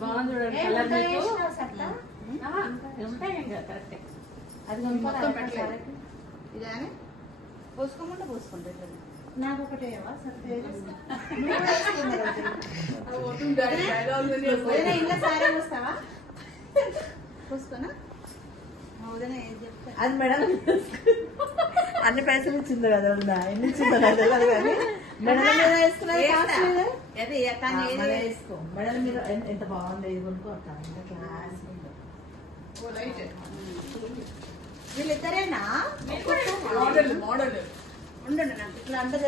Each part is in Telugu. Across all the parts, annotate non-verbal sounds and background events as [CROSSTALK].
బాగుంది చూడండి కలర్ మీకు. ఉంటాయి కరెక్టే. అది మొత్తం పెట్టలేదు. ఇదానే? పోసుకోమంటే పోసుకుంటే నాకు ఒకటే [LAUGHS] సారీ పోసుకోనా మేడం అన్ని పైసలు ఇచ్చింది కదా. ఎన్ని ఇచ్చిందో తెలియదు కానీ మెడల మీద వేసుకో. మెడల ఎంత- బాగుంది ఇది కొనుక్కో అక్క. ఎంత క్లాస్ ఉందో. వీళ్ళిద్దరేనా? మోడల్. మోడల్. ఉండండి నాకు ఇట్లా అంటే.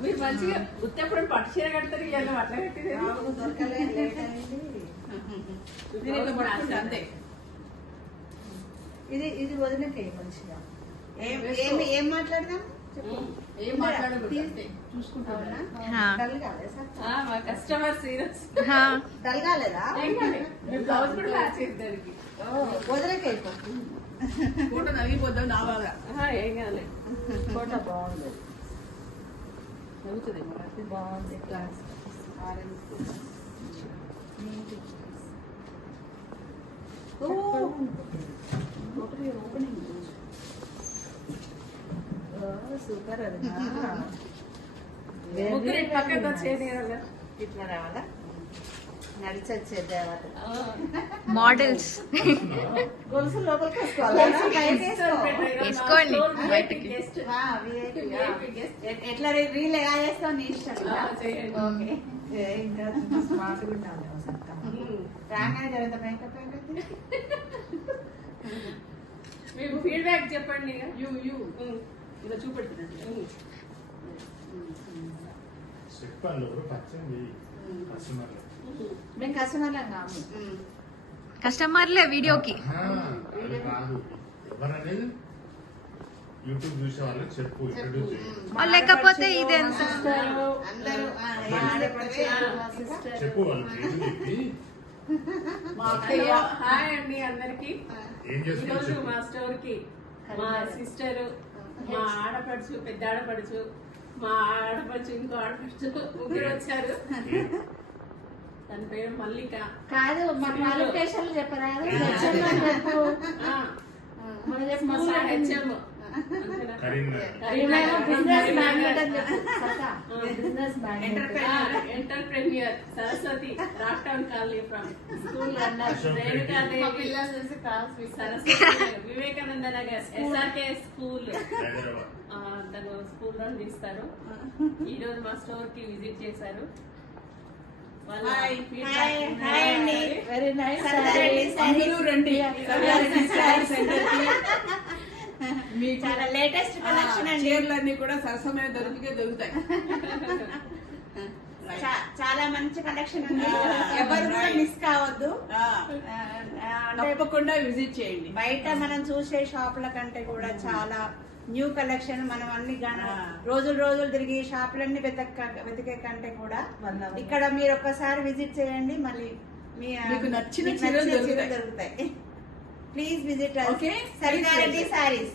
మీరు మంచిగా ఉత్తప్పుడు పట్టు చీర కడతారు అట్లా కట్టింది అంతే ఇది ఇది వదినకే మంచిగా. ఏం ఏం ఏం మాట్లాడదాం? ఏం కస్టమర్ సీరియస్. డల్ కాలేదా? ఏం కాదు. మీ బ్లౌజ్ కూడా మ్యాచ్ చేసి దానికి వదినకే ఇవ్వు. ఫోటో నలిగిపోద్దాం నా బాగా ఆహా, ఏం కాదు ఫోటో బాగుంది. బాగుంది. క్లాస్ సూపర్ అది. [LAUGHS] ముగ్గురు పక్కకు వచ్చేది ఇట్లా రావాలా? నడిచి వచ్చేది దేవత. మోడల్స్ గొలుసు లోపలికి వేసుకోవాలి? వేసుకోండి, బయటికి. ఎట్లా రీ- రీల్ ఎలా చేస్తావు నీ ఇష్టం? రాగానే మేకప్ [LAUGHS] మీకు ఫీడ్బ్యాక్ చెప్పండి. You you. ఇలా కస్టమర్లు. మేము కస్టమర్లం కాము. కస్టమర్లే వీడియోకి. యూట్యూబ్ చూసే వాళ్ళకి చెప్పు లేకపోతే ఇదే చెప్పు వాళ్ళకి హాయ్ అండి అందరికి. ఈరోజు మా స్టోర్కి మా సిస్టర్ మా ఆడపడుచు పెద్ద ఆడపడుచు మా ఆడపడుచు ఇంకో ఆడపడుచు ముగ్గురు వచ్చారు. తన పేరు మల్లిక. కాదు మా క్వాలిఫికేషన్లు చెప్పరాదు HM. Entrepreneur Saraswati Rocktown colony from school Saraswati Vivekananda Nagar SRK school తను స్కూల్ రన్ చేస్తారు ఈ రోజు మా స్టోర్కి విజిట్ చేశారు. వెరీ నైస్ రండి సంగారెడ్డి శారీ సెంటర్కి మీకు చాలా లేటెస్ట్ కలెక్షన్ అండి. చీరలన్నీ కూడా సరసమైన దొరికితే దొరుకుతాయి. [LAUGHS] చాలా మంచి కలెక్షన్ ఉంది ఎవరు కూడా మిస్ కావద్దు. తప్పకుండా విజిట్ చేయండి. బయట మనం చూసే షాపుల కంటే కూడా చాలా న్యూ కలెక్షన్ మనం అన్ని. రోజులు రోజులు తిరిగి షాపులన్నీ వెతక వెతికే కంటే కూడా ఇక్కడ మీరు ఒక్కసారి విజిట్ చేయండి మళ్ళీ మీకు నచ్చిన చీరలు దొరుకుతాయి. Please visit Okay? Saritha Reddy saris